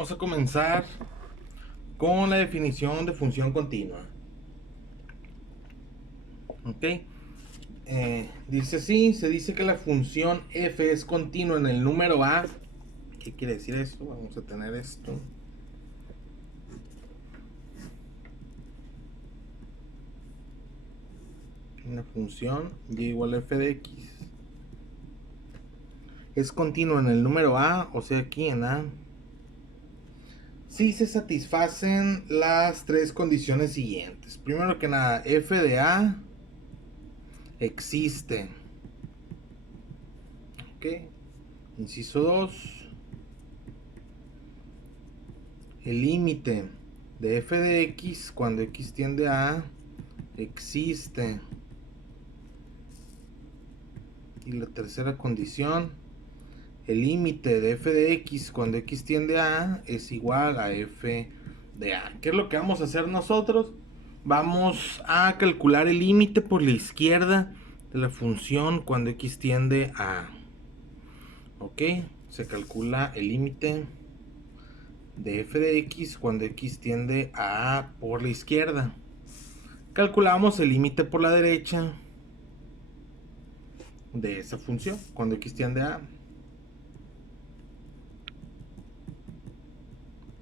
Vamos a comenzar con la definición de función continua. Ok. Dice así, se dice que la función f es continua en el número a. ¿Qué quiere decir esto? Vamos a tener esto. Una función y igual a f de x es continua en el número a, o sea aquí en a, si se satisfacen las tres condiciones siguientes. Primero que nada, f de a existe. Ok. Inciso 2. El límite de f de x cuando x tiende a A existe. Y la tercera condición, el límite de f de x cuando x tiende a A es igual a f de A. ¿Qué es lo que vamos a hacer nosotros? Vamos a calcular el límite por la izquierda de la función cuando x tiende a A. Ok, se calcula el límite de f de x cuando x tiende a A por la izquierda. Calculamos el límite por la derecha de esa función cuando x tiende a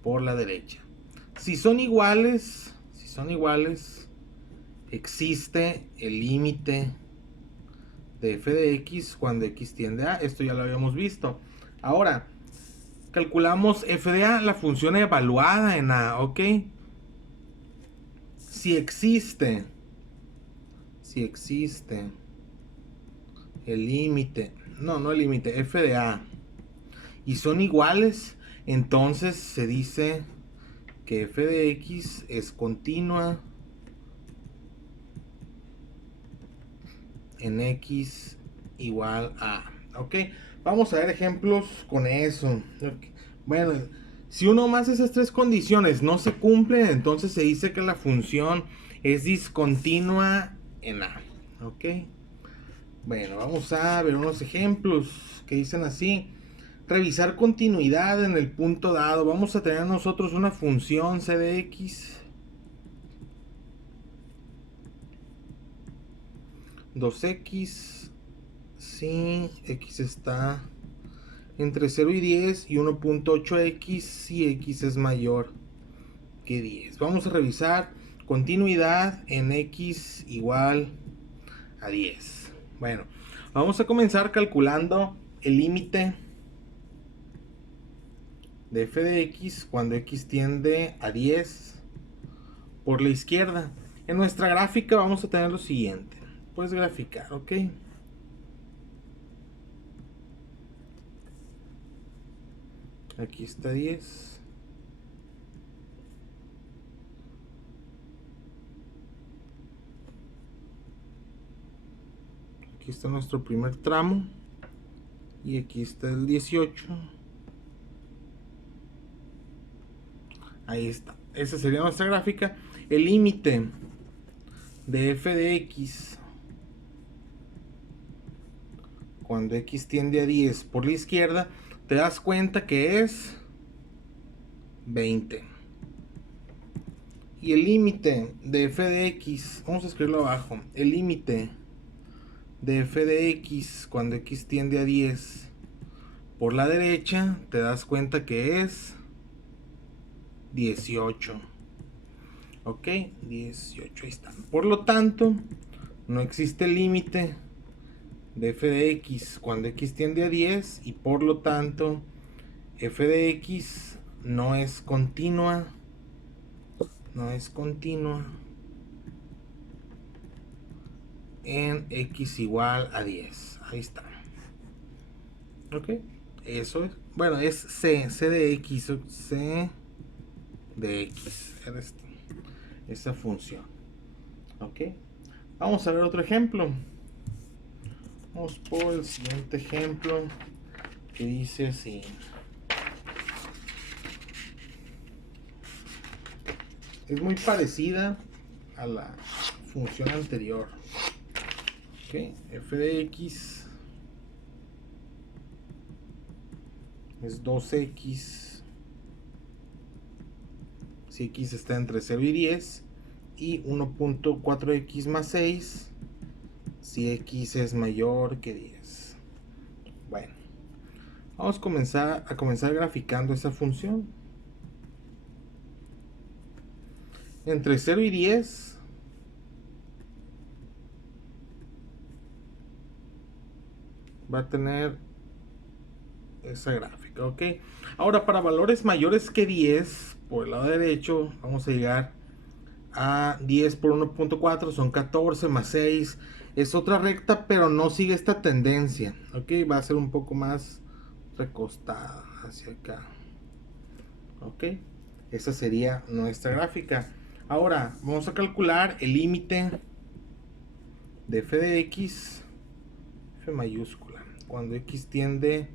por la derecha. Si son iguales, existe el límite de f de x cuando x tiende a. Esto ya lo habíamos visto. Ahora, calculamos f de a, la función evaluada en a, ¿ok? Si existe el límite, no el límite, f de a, y son iguales, entonces se dice que f de x es continua en x igual a. Ok, vamos a ver ejemplos con eso. Bueno, si uno más de esas tres condiciones no se cumplen, entonces se dice que la función es discontinua en a. Ok, bueno, vamos a ver unos ejemplos que dicen así. Revisar continuidad en el punto dado. Vamos a tener nosotros una función c de x 2x si x está entre 0 y 10 y 1.8x si x es mayor que 10. Vamos a revisar continuidad en x igual a 10. Bueno, vamos a comenzar calculando el límite de f de x cuando x tiende a 10 por la izquierda. En nuestra gráfica vamos a tener lo siguiente. Puedes graficar, ¿ok? Aquí está 10. Aquí está nuestro primer tramo. Y aquí está el 18. Ahí está. Esa sería nuestra gráfica. El límite de f de x cuando x tiende a 10 por la izquierda, te das cuenta que es 20. Y el límite de f de x, vamos a escribirlo abajo, el límite de f de x cuando x tiende a 10 por la derecha, te das cuenta que es 18. Ok, 18, ahí está. Por lo tanto, no existe límite de f de x cuando x tiende a 10 y por lo tanto f de x no es continua en x igual a 10. Ahí está. Ok, eso es. Bueno, es c de x, c de x, esa función. Ok, vamos a ver otro ejemplo. Vamos por el siguiente ejemplo que dice así. Es muy parecida a la función anterior. Ok, f de x es 2x si x está entre 0 y 10, y 1.4x más 6 si x es mayor que 10. Bueno, vamos a comenzar graficando esa función. Entre 0 y 10 va a tener esa gráfica, ¿ok? Ahora, para valores mayores que 10, por el lado derecho, vamos a llegar a 10 por 1.4, son 14 más 6. Es otra recta, pero no sigue esta tendencia, ¿ok? Va a ser un poco más recostada hacia acá, ¿ok? Esa sería nuestra gráfica. Ahora, vamos a calcular el límite de f de x, f mayúscula, cuando x tiende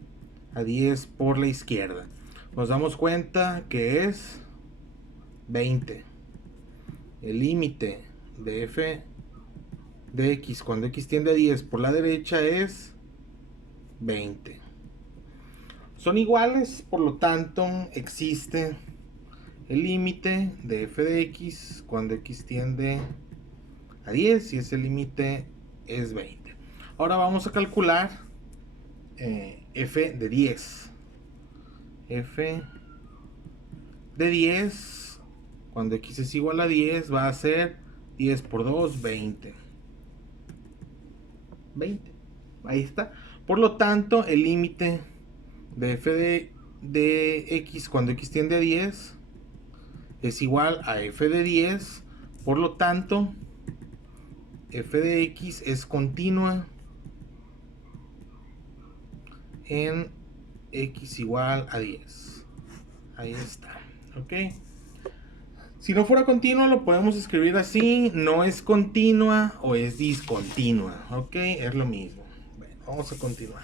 a 10 por la izquierda. Nos damos cuenta que es 20. El límite de f de x cuando x tiende a 10 por la derecha es 20. Son iguales, por lo tanto existe el límite de f de x cuando x tiende a 10 y ese límite es 20. Ahora vamos a calcular f de 10. F de 10 cuando x es igual a 10 va a ser 10 por 2, 20. 20. Ahí está. Por lo tanto, el límite de f de x cuando x tiende a 10 es igual a f de 10. Por lo tanto, f de x es continua en x igual a 10. Ahí está. ¿Ok? Si no fuera continua, lo podemos escribir así: no es continua o es discontinua. ¿Ok? Es lo mismo. Bueno, vamos a continuar.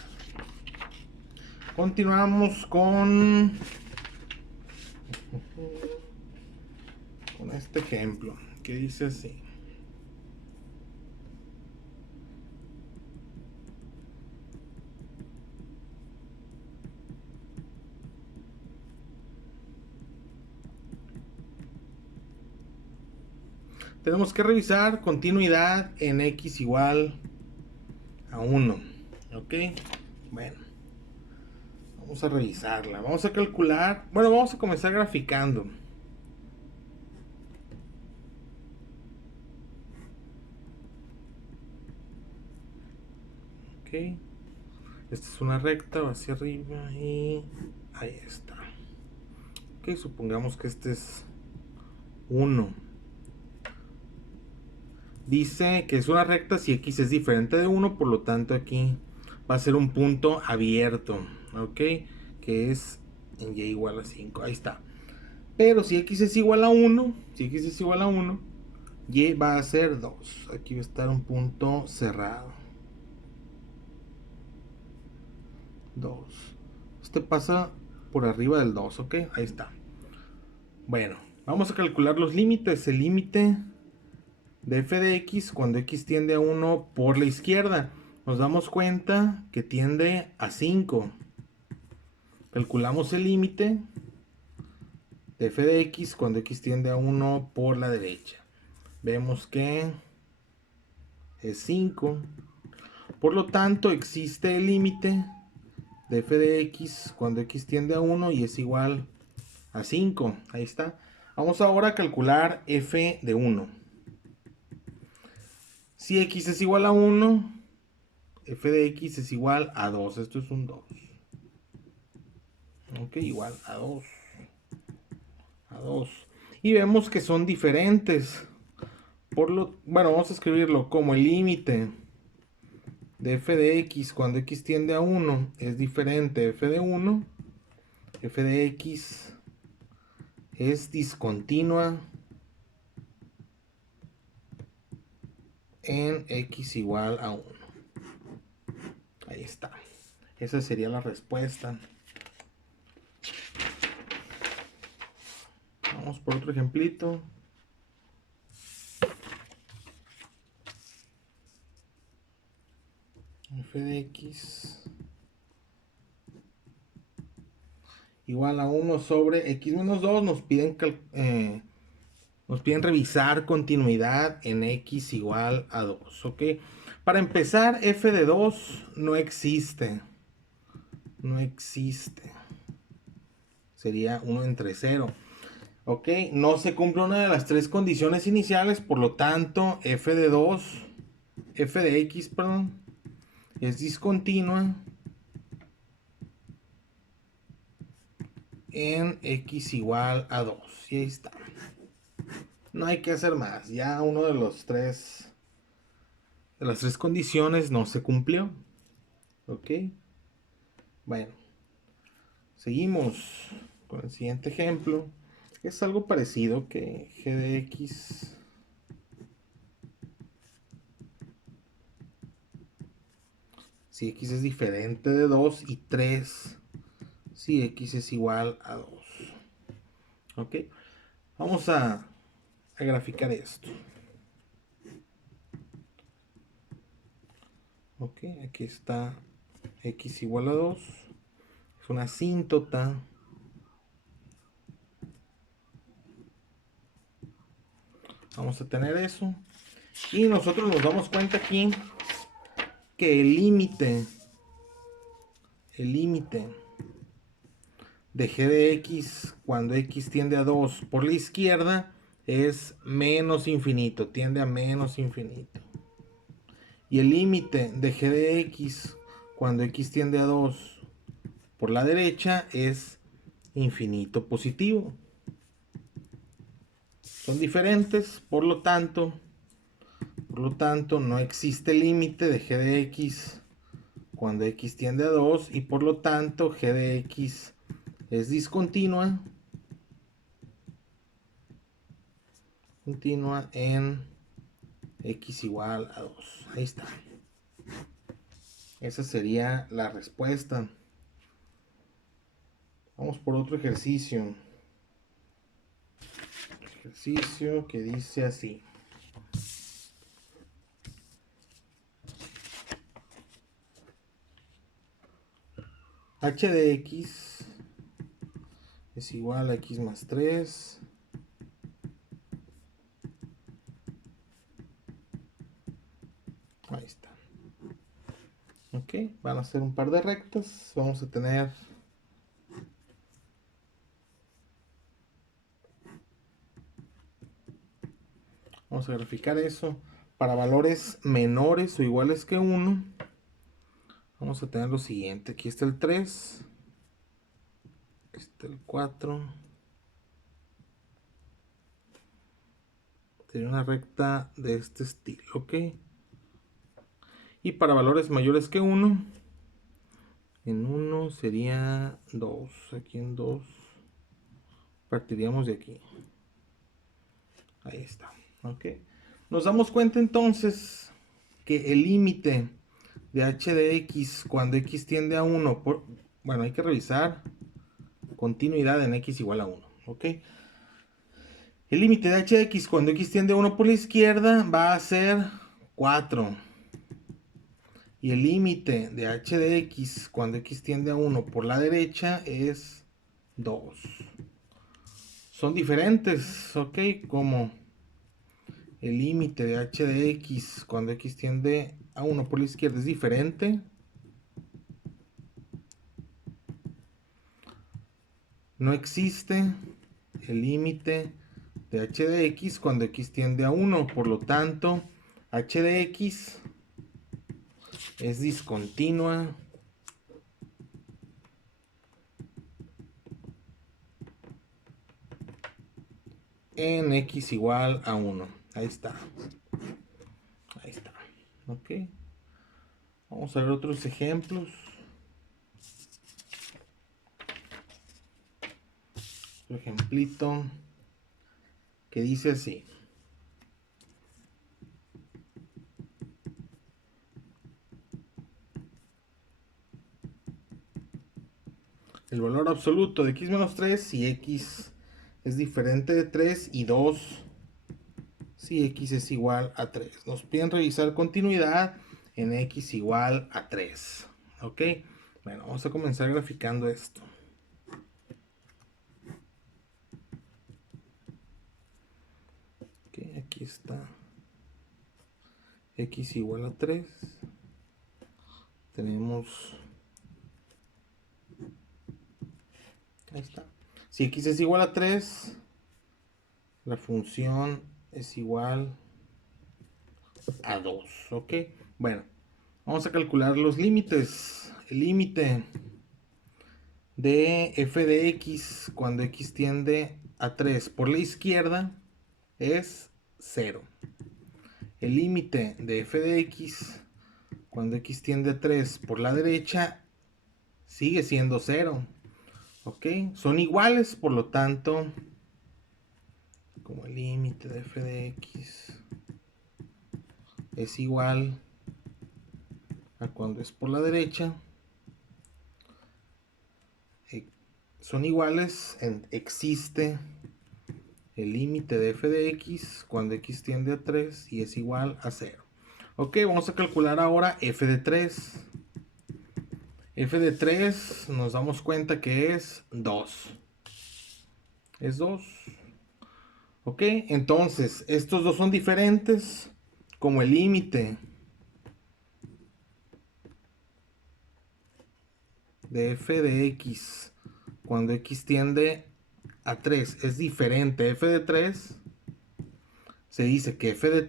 Continuamos con este ejemplo que dice así. Tenemos que revisar continuidad en x igual a 1. ¿Ok? Bueno, vamos a revisarla. Vamos a calcular. Bueno, vamos a comenzar graficando. Ok. Esta es una recta, va hacia arriba y ahí está. Ok, supongamos que este es 1. Dice que es una recta si x es diferente de 1, por lo tanto aquí va a ser un punto abierto, ¿ok? Que es en y igual a 5, ahí está. Pero si x es igual a 1, y va a ser 2. Aquí va a estar un punto cerrado. 2. Este pasa por arriba del 2, ¿ok? Ahí está. Bueno, vamos a calcular los límites. El límite de f de x cuando x tiende a 1 por la izquierda. Nos damos cuenta que tiende a 5. Calculamos el límite de f de x cuando x tiende a 1 por la derecha. Vemos que es 5. Por lo tanto, existe el límite de f de x cuando x tiende a 1 y es igual a 5. Ahí está. Vamos ahora a calcular f de 1. Si x es igual a 1, f de x es igual a 2. Esto es un 2. Ok, igual a 2. A 2. Y vemos que son diferentes. Bueno, vamos a escribirlo como el límite de f de x cuando x tiende a 1 es diferente de f de 1. F de x es discontinua en x igual a 1. Ahí está. Esa sería la respuesta. Vamos por otro ejemplito. F de x igual a 1 sobre x menos 2. Nos piden Nos piden revisar continuidad en x igual a 2, ¿ok? Para empezar, f de 2 no existe. No existe. Sería 1 entre 0. ¿Ok? No se cumple una de las tres condiciones iniciales, por lo tanto, f de 2, f de x, perdón, es discontinua en x igual a 2. Y ahí está. No hay que hacer más. Ya uno de las tres condiciones no se cumplió. ¿Ok? Bueno, seguimos con el siguiente ejemplo. Es algo parecido que g de x si x es diferente de 2 y 3 si x es igual a 2. ¿Ok? Vamos a graficar esto. Ok, aquí está x igual a 2. Es una asíntota. Vamos a tener eso. Y nosotros nos damos cuenta aquí que el límite de g de x cuando x tiende a 2 por la izquierda es menos infinito, tiende a menos infinito. Y el límite de g de x cuando x tiende a 2 por la derecha es infinito positivo. Son diferentes, por lo tanto no existe límite de g de x cuando x tiende a 2 y por lo tanto g de x es discontinua en x igual a 2. Ahí está. Esa sería la respuesta. Vamos por otro ejercicio. Ejercicio que dice así. H de x es igual a x más 3 ahí está. Ok, van a ser un par de rectas. Vamos a tener vamos a graficar eso. Para valores menores o iguales que 1 vamos a tener lo siguiente. Aquí está el 3, aquí está el 4. Sería una recta de este estilo, ok. Y para valores mayores que 1, en 1 sería 2. Aquí en 2 partiríamos de aquí. Ahí está, ok. Nos damos cuenta entonces que el límite de h de x cuando x tiende a 1, bueno, hay que revisar continuidad en x igual a 1, ok. El límite de h de x cuando x tiende a 1 por la izquierda va a ser 4. Y el límite de h de x cuando x tiende a 1 por la derecha es 2. Son diferentes, ok, como el límite de h de x cuando x tiende a 1 por la izquierda es diferente. No existe el límite de h de x cuando x tiende a 1. Por lo tanto, h de x es discontinua en x igual a 1. Ahí está. Ahí está. Ok. Vamos a ver otros ejemplos. Otro ejemplito que dice así. El valor absoluto de x menos 3 si x es diferente de 3 y 2 si x es igual a 3. Nos piden revisar continuidad en x igual a 3. ¿Ok? Bueno, vamos a comenzar graficando esto. está. X igual a 3. Tenemos... Ahí está. Si X es igual a 3, la función es igual a 2. ¿Ok? Bueno, vamos a calcular los límites. El límite de f de x cuando x tiende a 3 por la izquierda es 0. El límite de f de x cuando x tiende a 3 por la derecha sigue siendo 0. ¿Ok? Son iguales, por lo tanto, como el límite de f de x es igual a cuando es por la derecha, son iguales, existe el límite de f de x cuando x tiende a 3 y es igual a 0. Ok, vamos a calcular ahora f de 3. F de 3 nos damos cuenta que es 2. Es 2. Ok, entonces estos dos son diferentes, como el límite de f de x cuando x tiende a 3 es diferente. F de 3 se dice que f de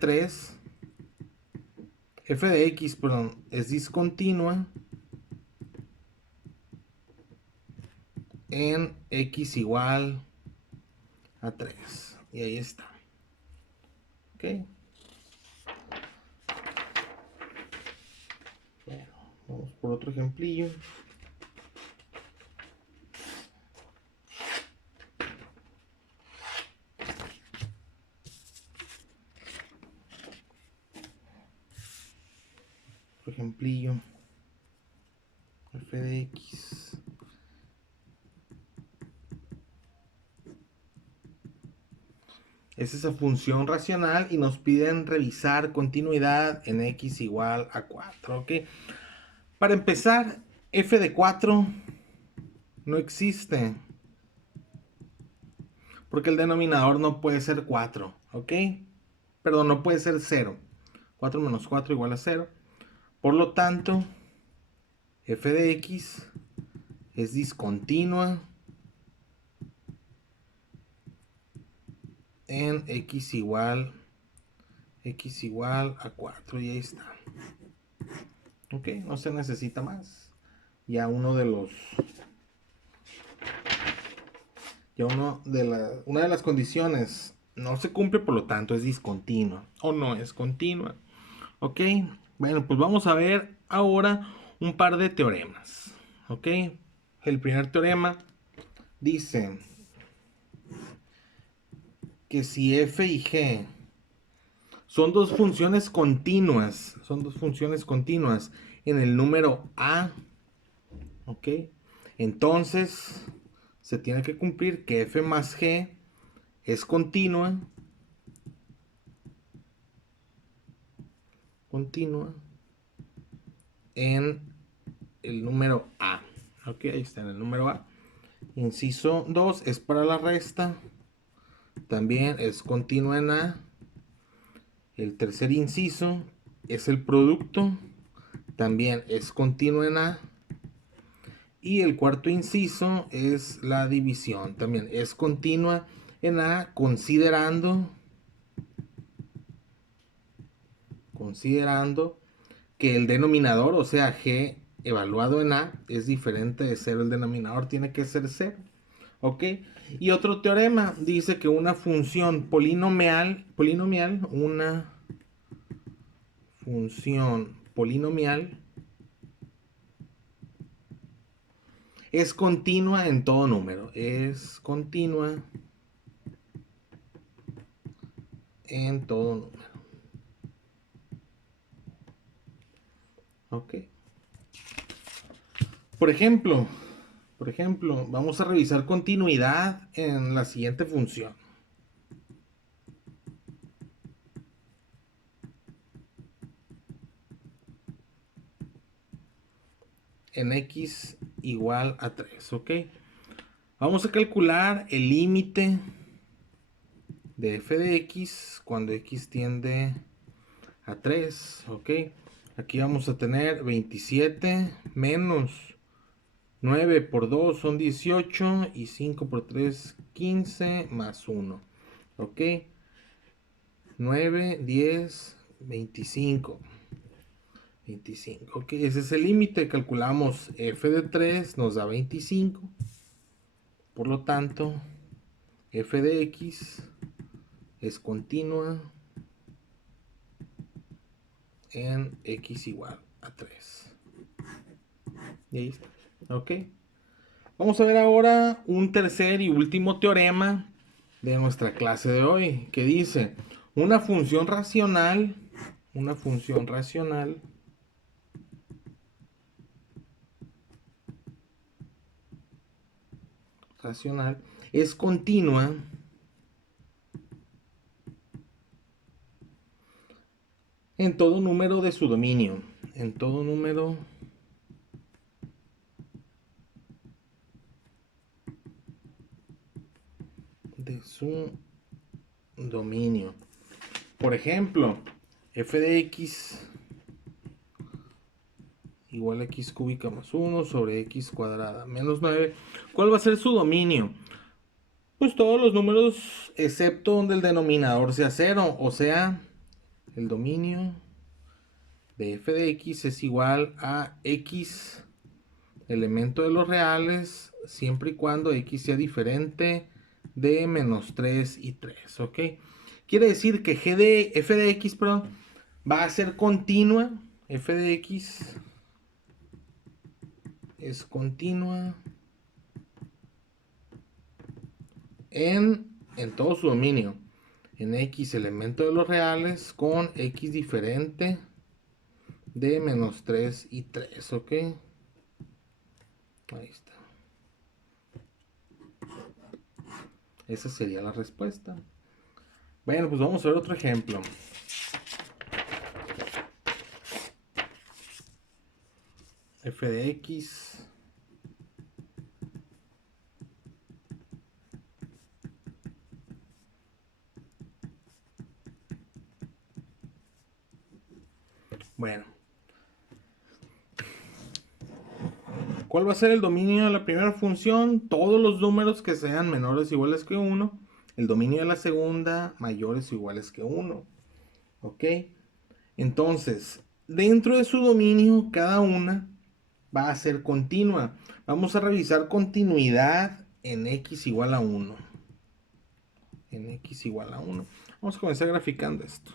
x, perdón, es discontinua en x igual a 3. Y ahí está. Ok. Bueno, vamos por otro ejemplillo. Otro ejemplillo. F de x. Es esa función racional y nos piden revisar continuidad en x igual a 4. ¿Ok? Para empezar, f de 4 no existe, porque el denominador no puede ser 4. ¿Ok? Perdón, no puede ser 0. 4 menos 4 igual a 0. Por lo tanto, f de x es discontinua en x igual a 4. Y ahí está. Ok, no se necesita más. Ya una de las condiciones no se cumple, por lo tanto es discontinua o no es continua. Ok, bueno, pues vamos a ver ahora un par de teoremas. Ok, el primer teorema dice que si f y g son dos funciones continuas, en el número a, ok, entonces se tiene que cumplir que f más g es continua en el número a. Ok, ahí está en el número a. Inciso 2 es para la resta, también es continua en a. El tercer inciso es el producto, también es continuo en a. Y el cuarto inciso es la división, también es continua en a, considerando que el denominador, o sea, g evaluado en a, es diferente de 0. El denominador tiene que ser 0. ¿Ok? Y otro teorema dice que una función una función polinomial es continua en todo número. Es continua en todo número. ¿Ok? Por ejemplo, vamos a revisar continuidad en la siguiente función. En x igual a 3. ¿Ok? Vamos a calcular el límite de f de x cuando x tiende a 3, ¿ok? Aquí vamos a tener 27 menos 9 por 2 son 18 y 5 por 3, 15 más 1, ¿ok? 9, 10, 25. 25, ok, ese es el límite. Calculamos f de 3 nos da 25. Por lo tanto, f de x es continua en x igual a 3. Y ahí está. Ok. Vamos a ver ahora un tercer y último teorema de nuestra clase de hoy, que dice una función racional es continua en todo número de su dominio. En todo número de su dominio. Por ejemplo, f de x igual a x cúbica más 1 sobre x cuadrada menos 9. ¿Cuál va a ser su dominio? Pues todos los números excepto donde el denominador sea 0. O sea, el dominio de f de x es igual a x elemento de los reales siempre y cuando x sea diferente de menos 3 y 3, ¿ok? Quiere decir que f de x, perdón, va a ser continua. F de x es continua en todo su dominio. En x elemento de los reales con x diferente de menos 3 y 3, ¿ok? Ahí está. Esa sería la respuesta. Bueno, pues vamos a ver otro ejemplo. F de x bueno, ¿cuál va a ser el dominio de la primera función? Todos los números que sean menores o iguales que 1. El dominio de la segunda, mayores o iguales que 1. ¿Ok? Entonces, dentro de su dominio, cada una va a ser continua. Vamos a revisar continuidad en x igual a 1. En x igual a 1. Vamos a comenzar graficando esto.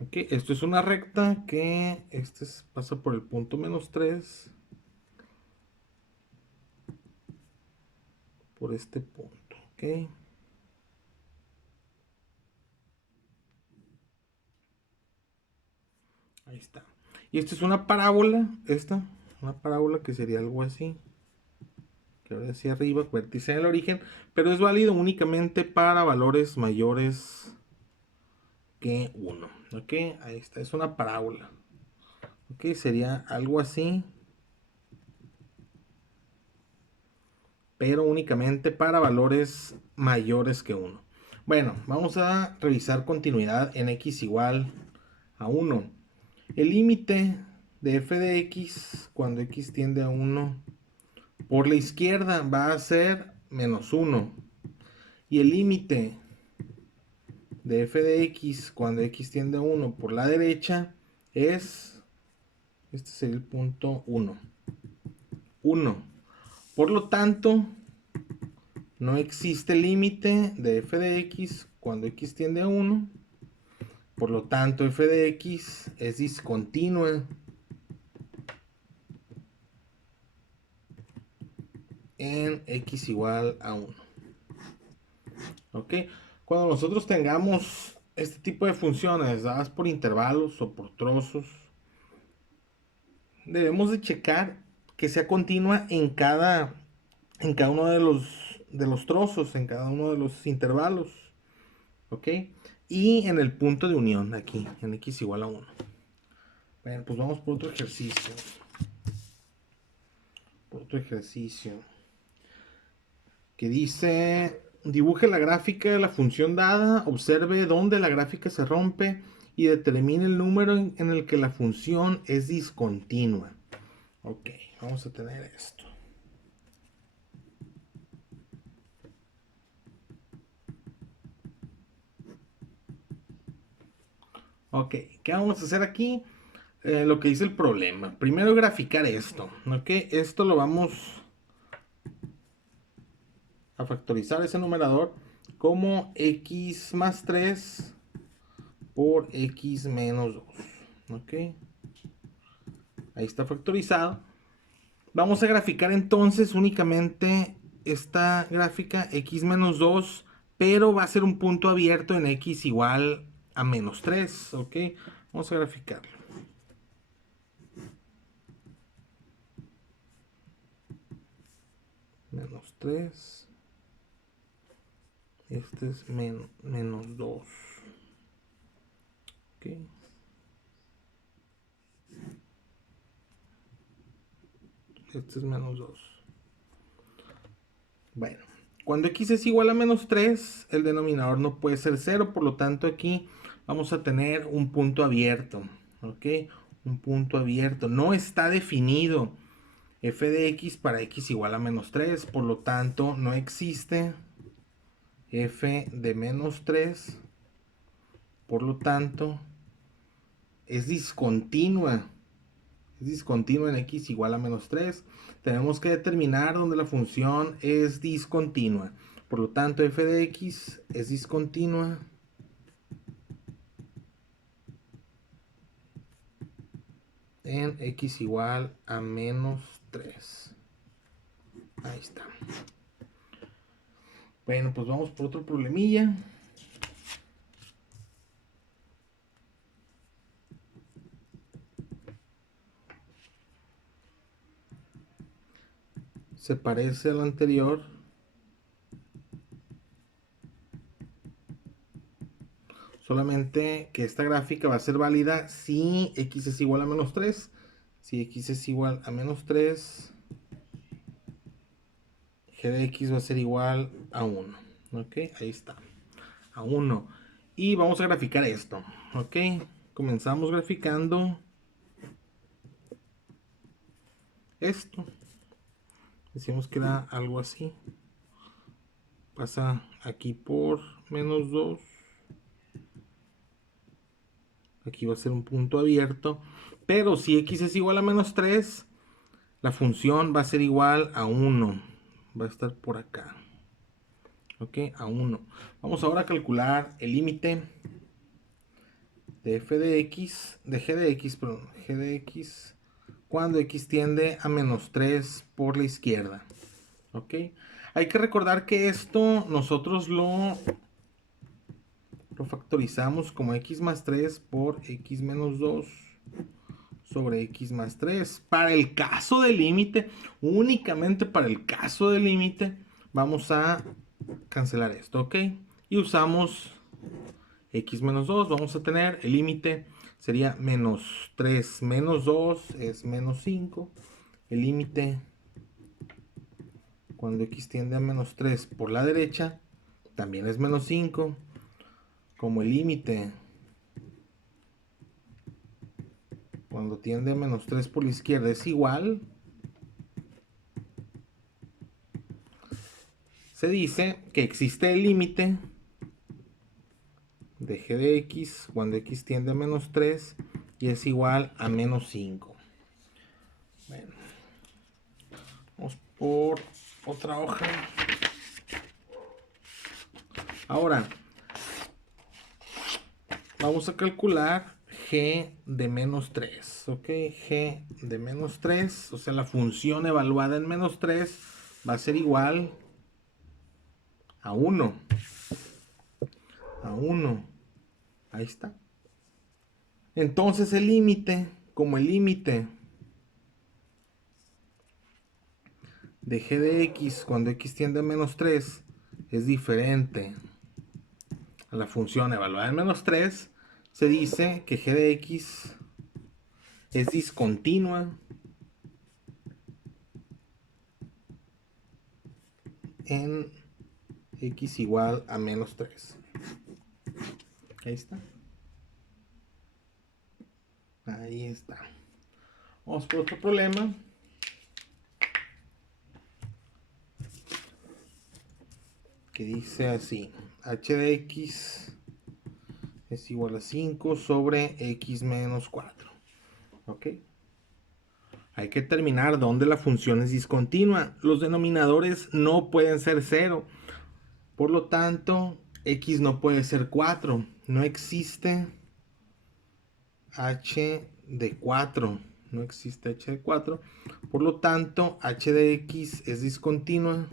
Ok, esto es una recta que pasa por el punto menos 3. Por este punto, ok. Ahí está. Y esta es una parábola, una parábola que sería algo así. Que ahora hacia arriba, vértice en el origen, pero es válido únicamente para valores mayores que 1. Ok, ahí está, es una parábola. Ok, sería algo así, pero únicamente para valores mayores que 1. Bueno, vamos a revisar continuidad en x igual a 1. El límite de f de x cuando x tiende a 1 por la izquierda va a ser menos 1. Y el límite de f de x cuando x tiende a 1 por la derecha es, este sería el punto 1. 1. Por lo tanto, no existe límite de f de x cuando x tiende a 1. Por lo tanto, f de x es discontinua en x igual a 1. ¿Ok? Cuando nosotros tengamos este tipo de funciones dadas por intervalos o por trozos, debemos de checar que sea continua en cada uno de los trozos, en cada uno de los intervalos. ¿Ok? Y en el punto de unión aquí, en x igual a 1. Bueno, pues vamos por otro ejercicio. que dice, dibuje la gráfica de la función dada, observe dónde la gráfica se rompe y determine el número en el que la función es discontinua. Ok, vamos a tener esto. Ok, ¿qué vamos a hacer aquí? Lo que dice el problema. Primero graficar esto, ¿ok? Esto lo vamos a factorizar ese numerador como x más 3 por x menos 2, ¿ok? Ahí está factorizado. Vamos a graficar entonces únicamente esta gráfica x menos 2, pero va a ser un punto abierto en x igual a menos 3, ¿ok? Vamos a graficarlo. Menos 3. Este es menos 2. Ok. Este es menos 2. Bueno, cuando x es igual a menos 3, el denominador no puede ser 0, por lo tanto aquí vamos a tener un punto abierto. ¿Ok? Un punto abierto. No está definido f de x para x igual a menos 3, por lo tanto no existe f de menos 3, por lo tanto es discontinua. Es discontinua en x igual a menos 3. Tenemos que determinar dónde la función es discontinua. Por lo tanto, f de x es discontinua en x igual a menos 3. Ahí está. Bueno, pues vamos por otro problemilla. Se parece al anterior. Solamente que esta gráfica va a ser válida si x es igual a menos 3. Si x es igual a menos 3, g de x va a ser igual a 1. Ok, ahí está. A 1. Y vamos a graficar esto. Ok, comenzamos graficando esto. Decimos que era algo así. Pasa aquí por menos 2. Aquí va a ser un punto abierto. Pero si x es igual a menos 3, la función va a ser igual a 1. Va a estar por acá. Ok, a 1. Vamos ahora a calcular el límite de f de x, de g de x, perdón, g de x, cuando x tiende a menos 3 por la izquierda. Ok, hay que recordar que esto nosotros lo factorizamos como x más 3 por x menos 2 sobre x más 3. Para el caso del límite, únicamente para el caso del límite, vamos a cancelar esto, ¿ok? Y usamos x menos 2, vamos a tener el límite sería menos 3 menos 2 es menos 5. El límite cuando x tiende a menos 3 por la derecha también es menos 5. Como el límite cuando tiende a menos 3 por la izquierda es igual, se dice que existe el límite de g de x cuando x tiende a menos 3 y es igual a menos 5. Bueno, vamos por otra hoja. Ahora, vamos a calcular g de menos 3, ¿ok? G de menos 3, o sea, la función evaluada en menos 3 va a ser igual a 1. A 1. Ahí está. Entonces el límite, como el límite de g de x cuando x tiende a menos 3 es diferente a la función evaluada en menos 3, se dice que g de x es discontinua en x igual a menos 3. Ahí está. Ahí está. Vamos por otro problema. Que dice así. H de x es igual a 5 sobre x menos 4. ¿Ok? Hay que determinar dónde la función es discontinua. Los denominadores no pueden ser 0. Por lo tanto, x no puede ser 4. No existe h de 4. No existe h de 4. Por lo tanto, h de x es discontinua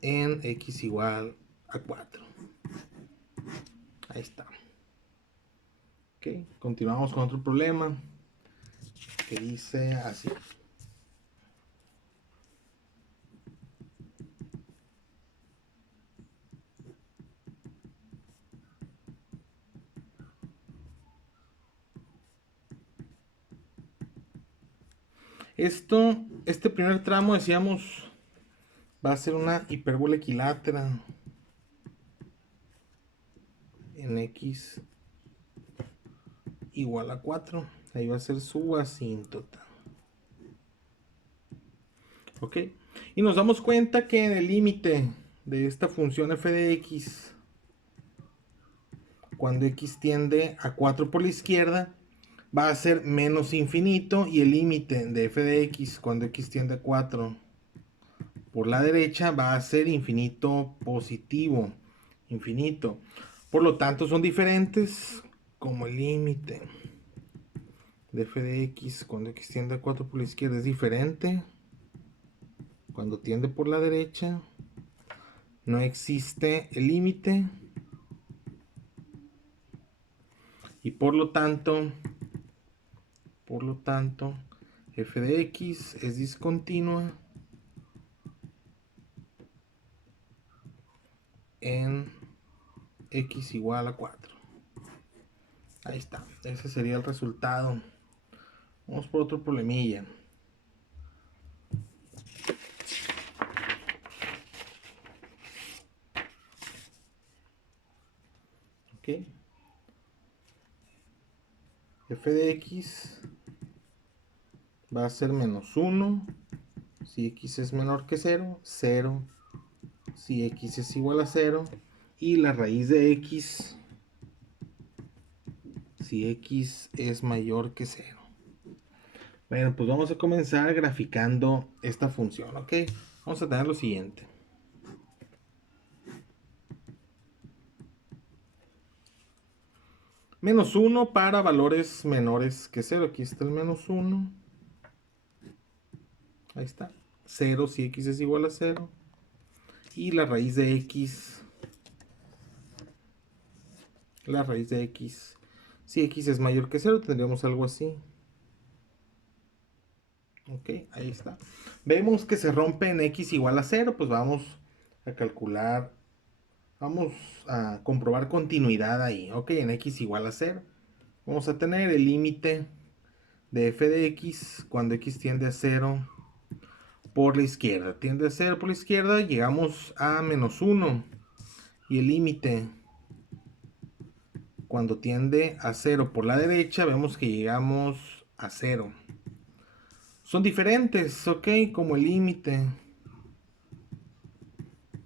en x igual a 4. Ahí está. Ok, continuamos con otro problema que dice así. Este primer tramo decíamos va a ser una hipérbola equilátera en x igual a 4. Ahí va a ser su asíntota. ¿Ok? Y nos damos cuenta que en el límite de esta función f de x, cuando x tiende a 4 por la izquierda, va a ser menos infinito, y el límite de f de x cuando x tiende a 4 por la derecha va a ser infinito positivo. Infinito. Por lo tanto, son diferentes, como el límite de f de x cuando x tiende a 4 por la izquierda es diferente cuando tiende por la derecha. No existe el límite y por lo tanto f de x es discontinua en x igual a 4. Ahí está, ese sería el resultado. Vamos por otro problemilla. Ok. F de x va a ser menos 1 si x es menor que 0, 0 si x es igual a 0, y la raíz de x si x es mayor que 0. Bueno, pues vamos a comenzar graficando esta función, ¿ok? Vamos a tener lo siguiente. Menos 1 para valores menores que 0. Aquí está el menos 1. Ahí está. 0 si x es igual a 0. Y la raíz de x si x es mayor que 0, tendríamos algo así. Ok, ahí está. Vemos que se rompe en x igual a 0, pues vamos a calcular, vamos a comprobar continuidad ahí. Ok, en x igual a 0. Vamos a tener el límite de f de x cuando x tiende a 0 por la izquierda. Tiende a 0 por la izquierda, llegamos a menos 1. Y el límite cuando tiende a 0 por la derecha, vemos que llegamos a 0. Son diferentes, ok, como el límite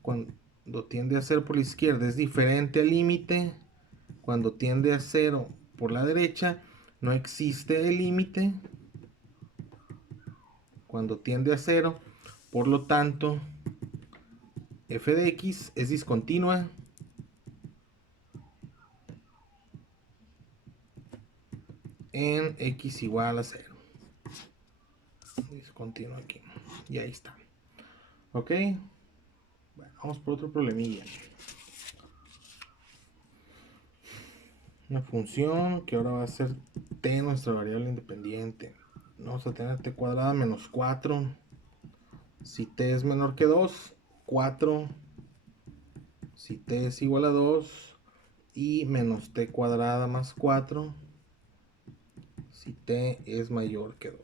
cuando tiende a 0 por la izquierda es diferente al límite cuando tiende a 0 por la derecha. No existe el límite cuando tiende a 0. Por lo tanto, f de x es discontinua en x igual a 0. Discontinua aquí. Y ahí está. Ok. Bueno, vamos por otro problemilla. Una función que ahora va a ser t, nuestra variable independiente. Vamos a tener t cuadrada menos 4. Si t es menor que 2, 4. Si t es igual a 2. Y menos t cuadrada más 4. Si t es mayor que 2.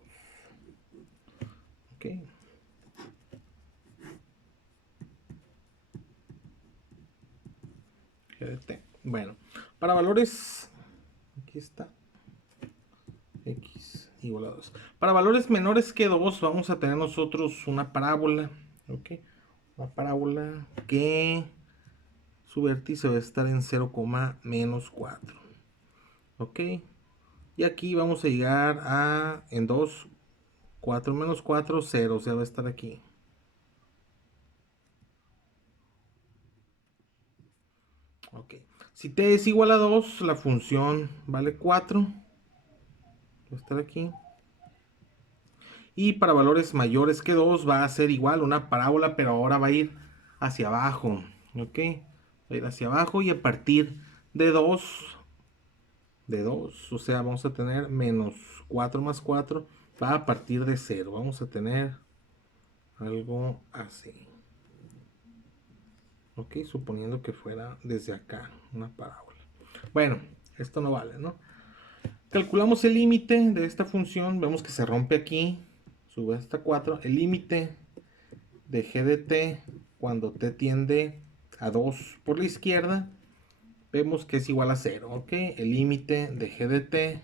Ok. GDT. Bueno, para valores, aquí está, x igual a 2. Para valores menores que 2 vamos a tener nosotros una parábola, ¿ok? Una parábola que su vértice va a estar en 0, menos 4, ¿ok? Y aquí vamos a llegar a, en 2, 4 menos 4, 0, o sea, va a estar aquí. Ok. Si t es igual a 2, la función vale 4, va a estar aquí. Y para valores mayores que 2 va a ser igual una parábola, pero ahora va a ir hacia abajo. ¿Ok? Va a ir hacia abajo y a partir de 2, o sea, vamos a tener menos 4 más 4, va a partir de 0. Vamos a tener algo así. Ok, suponiendo que fuera desde acá una parábola. Bueno, esto no vale, ¿no? Calculamos el límite de esta función, vemos que se rompe aquí, sube hasta 4. El límite de g de t cuando t tiende a 2 por la izquierda, vemos que es igual a 0, ¿ok? El límite de g de t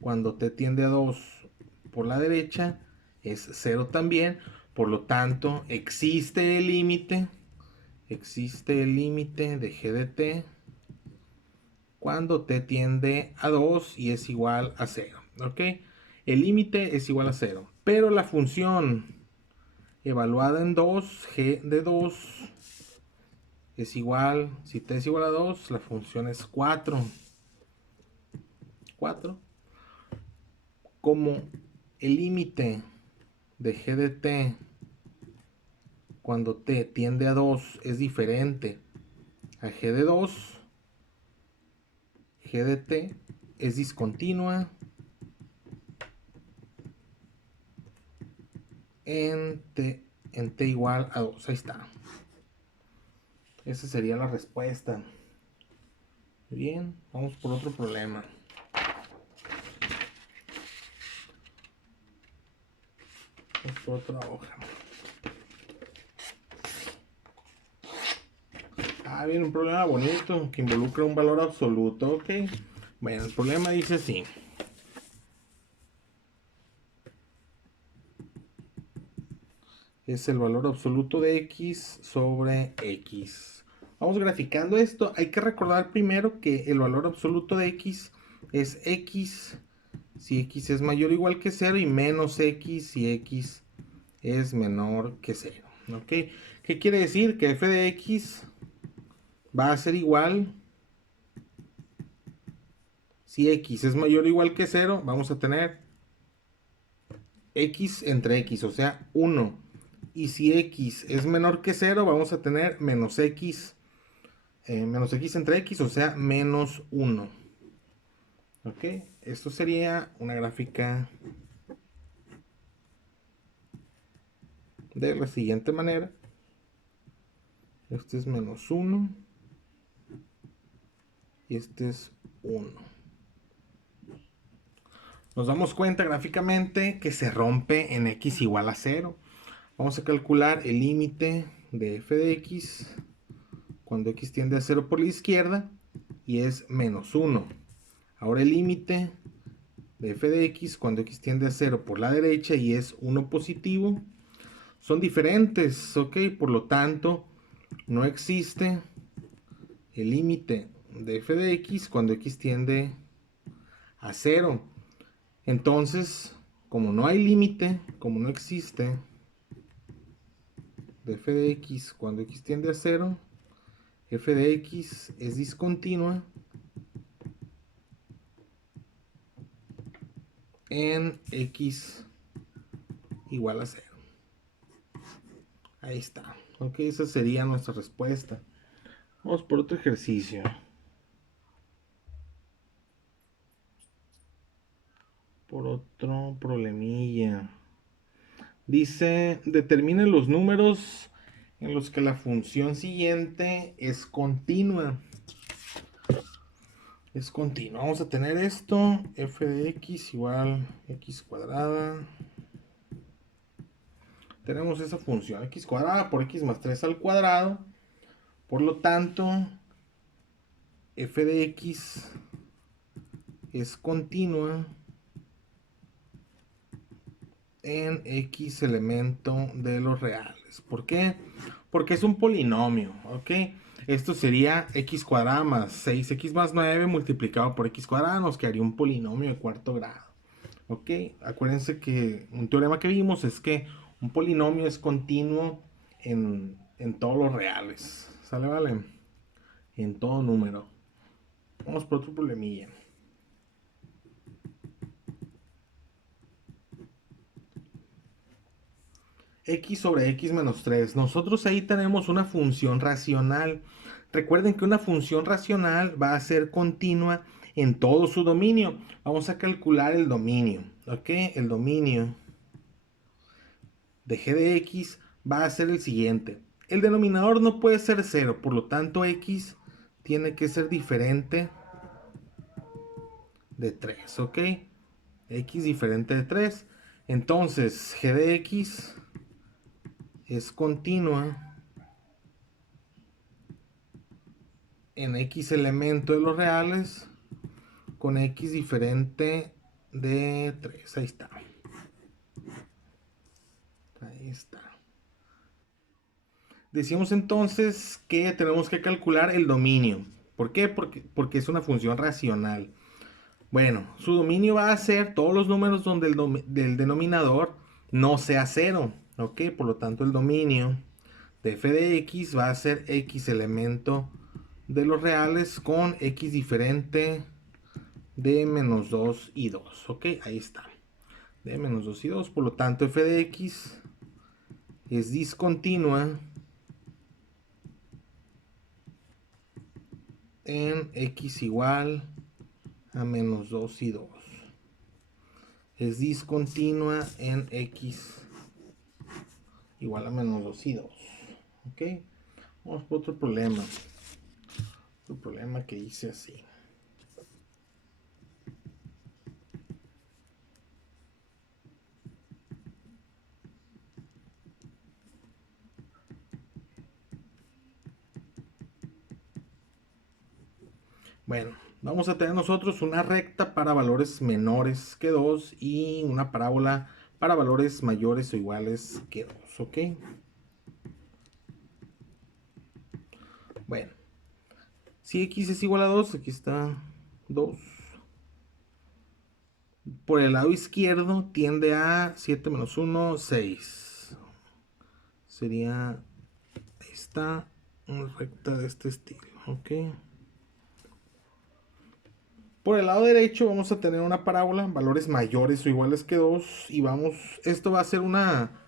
cuando t tiende a 2 por la derecha es 0 también, por lo tanto existe el límite de g de t cuando t tiende a 2 y es igual a 0, ¿ok? El límite es igual a 0, pero la función evaluada en 2, g de 2, es igual, si t es igual a 2, la función es 4. 4. Como el límite de g de t cuando t tiende a 2 es diferente a g de 2, g de t es discontinua en t igual a 2. Ahí está. Esa sería la respuesta. Bien, vamos por otro problema. Vamos por otra hoja. Viene un problema bonito que involucra un valor absoluto, ok. Bueno, el problema dice así. Es el valor absoluto de x sobre x. Vamos graficando esto. Hay que recordar primero que el valor absoluto de x es x si x es mayor o igual que 0 y menos x si x es menor que 0. ¿Ok? ¿Qué quiere decir? Que f de x va a ser igual. Si x es mayor o igual que 0, vamos a tener x entre x, o sea, 1. Y si x es menor que 0, vamos a tener menos x entre x, o sea, menos 1. ¿Ok? Esto sería una gráfica de la siguiente manera. Este es menos 1 y este es 1. Nos damos cuenta gráficamente que se rompe en x igual a 0. Vamos a calcular el límite de f de x cuando x tiende a 0 por la izquierda y es menos 1. Ahora el límite de f de x cuando x tiende a 0 por la derecha y es 1 positivo. Son diferentes, ¿ok? Por lo tanto, no existe el límite de f de x cuando x tiende a 0. Entonces, como no hay límite, como no existe de f de x cuando x tiende a 0, f de x es discontinua en x igual a 0. Ahí está. Ok, esa sería nuestra respuesta. Vamos por otro ejercicio. Por otro problemilla. Dice, determine los números en los que la función siguiente es continua. Es continua. Vamos a tener esto, f de x igual x cuadrada tenemos esa función, x cuadrada por x más 3 al cuadrado. Por lo tanto, f de x es continua en x elemento de los reales. ¿Por qué? Porque es un polinomio, ¿ok? Esto sería x cuadrada más 6x más 9 multiplicado por x cuadrada, nos quedaría un polinomio de cuarto grado. ¿Ok? Acuérdense que un teorema que vimos es que un polinomio es continuo en todos los reales. ¿Sale? Vale. En todo número. Vamos por otro problemilla. X sobre x menos 3. Nosotros ahí tenemos una función racional. Recuerden que una función racional va a ser continua en todo su dominio. Vamos a calcular el dominio. ¿Ok? El dominio de g de x va a ser el siguiente. El denominador no puede ser 0, por lo tanto x tiene que ser diferente de 3, ¿ok? X diferente de 3. Entonces g de x es continua en x elemento de los reales con x diferente de 3. Ahí está. Ahí está. Decimos entonces que tenemos que calcular el dominio. ¿Por qué? Porque es una función racional. Bueno, su dominio va a ser todos los números donde el denominador no sea 0. ¿Ok? Por lo tanto, el dominio de f de x va a ser x elemento de los reales con x diferente de menos 2 y 2. ¿Ok? Ahí está. De menos 2 y 2. Por lo tanto, f de x es discontinua en x igual a menos 2 y 2. Es discontinua en x igual a menos 2 y 2. ¿Ok? Vamos por otro problema. Otro problema que dice así. Bueno, vamos a tener nosotros una recta para valores menores que 2 y una parábola para valores mayores o iguales que 2. ¿Ok? Bueno, si x es igual a 2, aquí está 2. Por el lado izquierdo tiende a 7 menos 1, 6. Sería, ahí está, una recta de este estilo. ¿Ok? Por el lado derecho vamos a tener una parábola, valores mayores o iguales que 2. Y vamos, esto va a ser una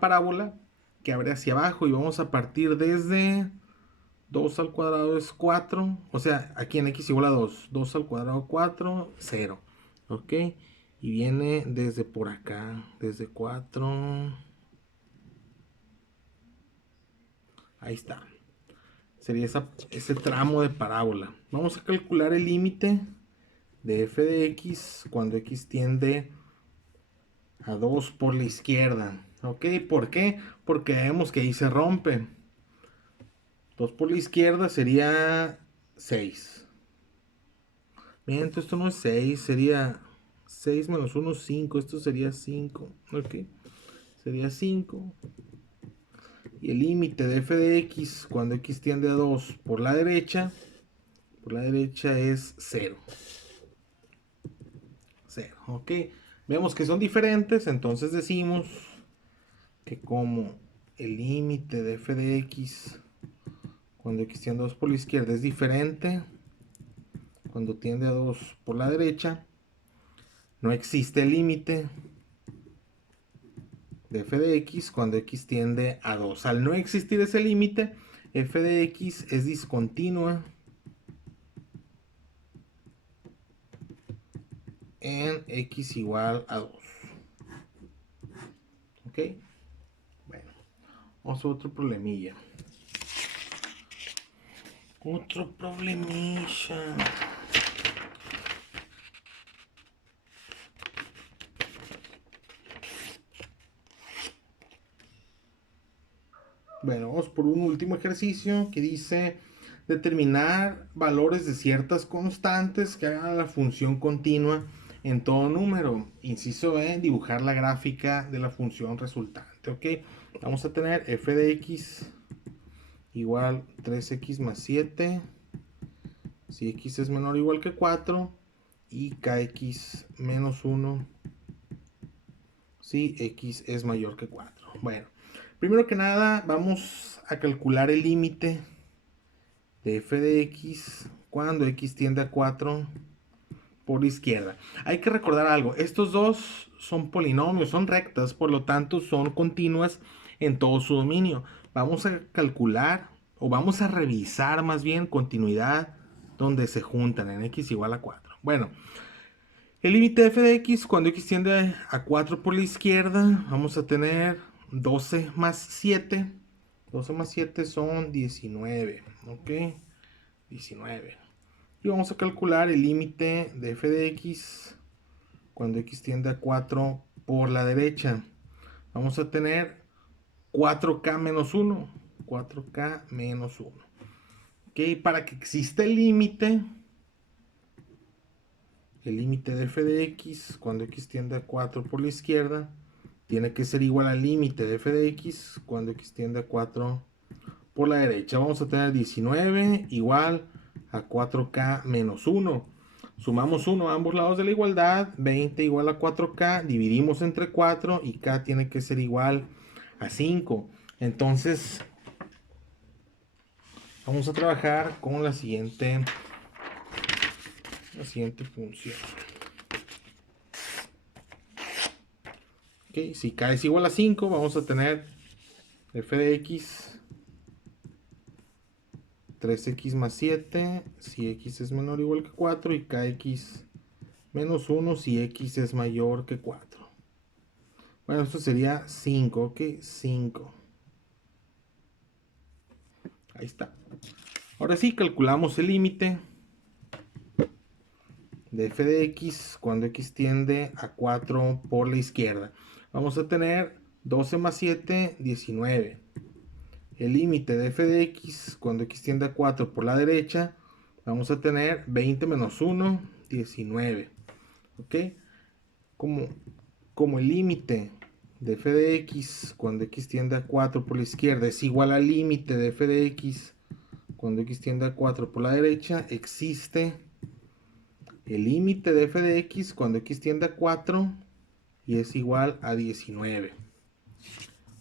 parábola que abre hacia abajo y vamos a partir desde 2 al cuadrado es 4. O sea, aquí en x igual a 2. 2 al cuadrado 4, 0. ¿Ok? Y viene desde por acá, desde 4. Ahí está. Sería ese tramo de parábola. Vamos a calcular el límite de f de x cuando x tiende a 2 por la izquierda. ¿Ok? ¿Por qué? Porque vemos que ahí se rompe. 2 por la izquierda sería 6. Miento, esto no es 6, sería 6 menos 1, 5. Esto sería 5. ¿Ok? Sería 5. Y el límite de f de x cuando x tiende a 2 por la derecha es 0. 0. ¿Ok? Vemos que son diferentes, entonces decimos que como el límite de f de x cuando x tiende a 2 por la izquierda es diferente cuando tiende a 2 por la derecha, no existe límite de f de x cuando x tiende a 2. Al no existir ese límite, f de x es discontinua en x igual a 2. ¿Ok? Bueno, vamos a otro problemilla. Otro problemilla. Bueno, vamos por un último ejercicio que dice determinar valores de ciertas constantes que hagan la función continua en todo número. Inciso B, dibujar la gráfica de la función resultante. Ok, vamos a tener f de x igual 3x más 7 si x es menor o igual que 4 y kx menos 1 si x es mayor que 4. Bueno, primero que nada vamos a calcular el límite de f de x cuando x tiende a 4 por la izquierda. Hay que recordar algo, estos dos son polinomios, son rectas, por lo tanto son continuas en todo su dominio. Vamos a calcular, o vamos a revisar más bien continuidad donde se juntan en x igual a 4. Bueno, el límite de f de x cuando x tiende a 4 por la izquierda, vamos a tener 12 más 7. 12 más 7 son 19, ¿ok? 19. Y vamos a calcular el límite de f de x cuando x tiende a 4 por la derecha. Vamos a tener 4k menos 1. 4k menos 1. Ok, para que exista el límite de f de x cuando x tiende a 4 por la izquierda tiene que ser igual al límite de f de x cuando x tiende a 4 por la derecha. Vamos a tener 19 igual a 4k menos 1. Sumamos 1 a ambos lados de la igualdad. 20 igual a 4k. Dividimos entre 4 y k tiene que ser igual a 5. Entonces, vamos a trabajar con la siguiente función. Okay, si k es igual a 5, vamos a tener f de x 3x más 7 si x es menor o igual que 4 y kx menos 1 si x es mayor que 4. Bueno, esto sería 5, ok, 5. Ahí está. Ahora sí, calculamos el límite de f de x cuando x tiende a 4 por la izquierda. Vamos a tener 12 más 7, 19. El límite de f de x cuando x tiende a 4 por la derecha, vamos a tener 20 menos 1, 19. ¿Ok? Como el límite de f de x cuando x tiende a 4 por la izquierda es igual al límite de f de x cuando x tiende a 4 por la derecha, existe el límite de f de x cuando x tiende a 4 y es igual a 19.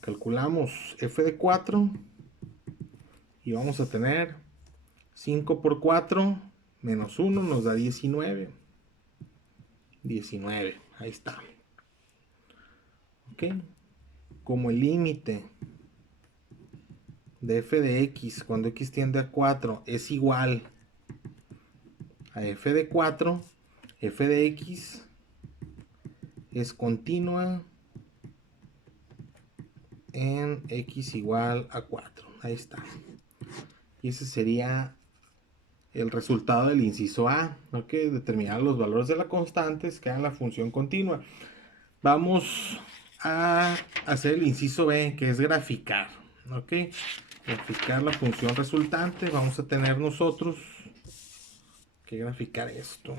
Calculamos f de 4 y vamos a tener 5 por 4 menos 1 nos da 19. 19, ahí está. Ok, como el límite de f de x cuando x tiende a 4 es igual a f de 4, f de x es continua en x igual a 4. Ahí está. Y ese sería el resultado del inciso A, ¿ok? Determinar los valores de las constantes que hagan la función continua. Vamos a hacer el inciso B, que es graficar, ¿ok? Graficar la función resultante. Vamos a tener nosotros que graficar esto.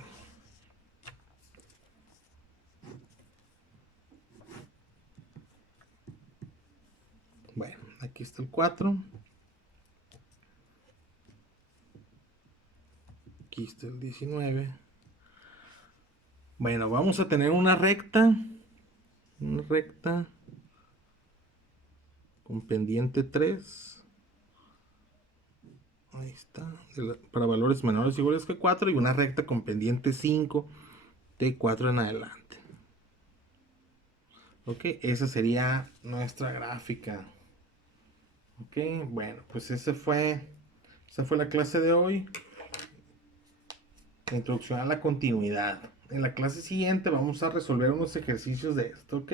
Bueno, aquí está el 4. Aquí está el 19. Bueno, vamos a tener una recta con pendiente 3. Ahí está, para valores menores o iguales que 4 y una recta con pendiente 5 de 4 en adelante. Ok, esa sería nuestra gráfica. Ok, bueno, pues esa fue la clase de hoy. La introducción a la continuidad. En la clase siguiente vamos a resolver unos ejercicios de esto, ok.